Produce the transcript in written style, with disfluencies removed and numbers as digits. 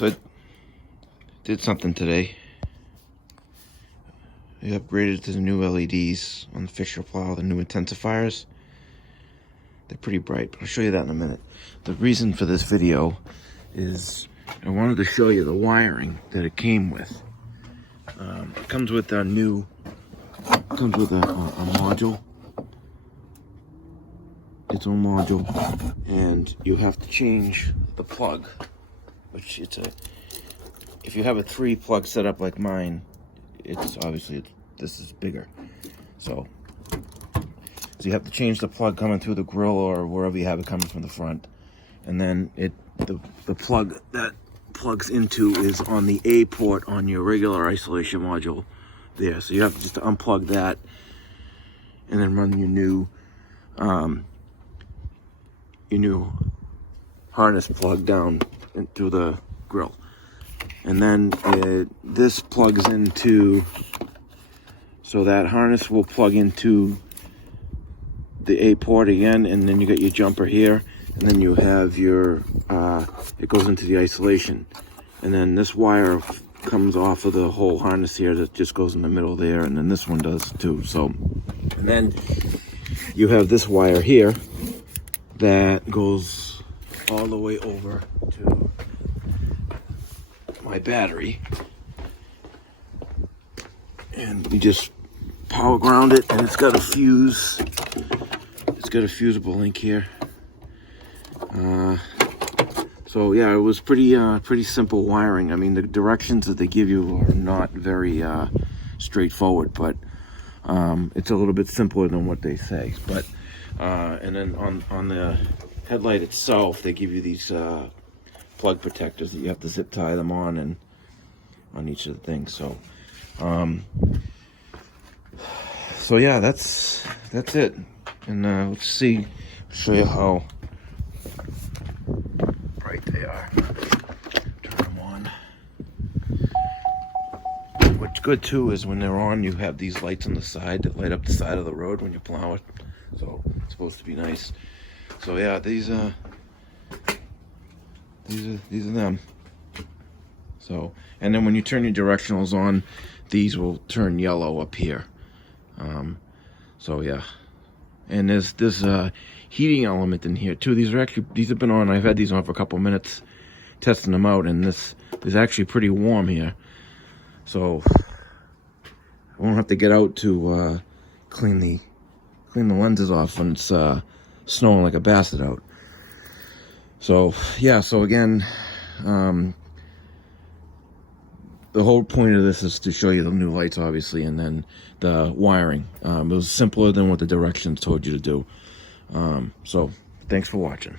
So I did something today. I upgraded to the new LEDs on the Fisher plow, the new intensifiers. They're pretty bright, but I'll show you that in a minute. The reason for this video is I wanted to show you the wiring that it came with. It comes with a module, its own module, and you have to change the plug, which if you have a 3-plug setup like mine, this is bigger. So you have to change the plug coming through the grill or wherever you have it coming from the front. And then the plug that plugs into is on the A port on your regular isolation module there. So you have to just unplug that and then run your new harness plug down into the grill. And then this plugs into, so that harness will plug into the A port again, and then you got your jumper here, and then you have your it goes into the isolation, and then this wire comes off of the whole harness here that just goes in the middle there, and then this one does too. So, and then you have this wire here that goes all the way over to my battery, and you just power ground it, and it's got a fuse. It's got a fusible link here. So yeah, it was pretty simple wiring. I mean, the directions that they give you are not very straightforward, but it's a little bit simpler than what they say. But and then on the headlight itself, they give you these plug protectors that you have to zip tie them on, and on each of the things. So yeah, that's it. And let's show you how bright they are. Turn them on. What's good too is when they're on, you have these lights on the side that light up the side of the road when you plow it. So it's supposed to be nice. So yeah, these are them. So, and then when you turn your directionals on, these will turn yellow up here. So yeah, and there's this heating element in here too. These have been on. I've had these on for a couple minutes, testing them out, and this is actually pretty warm here. So I won't have to get out to clean the lenses off when it's snowing like a bastard out. So yeah, so again, the whole point of this is to show you the new lights, obviously, and then the wiring. It was simpler than what the directions told you to do. So thanks for watching.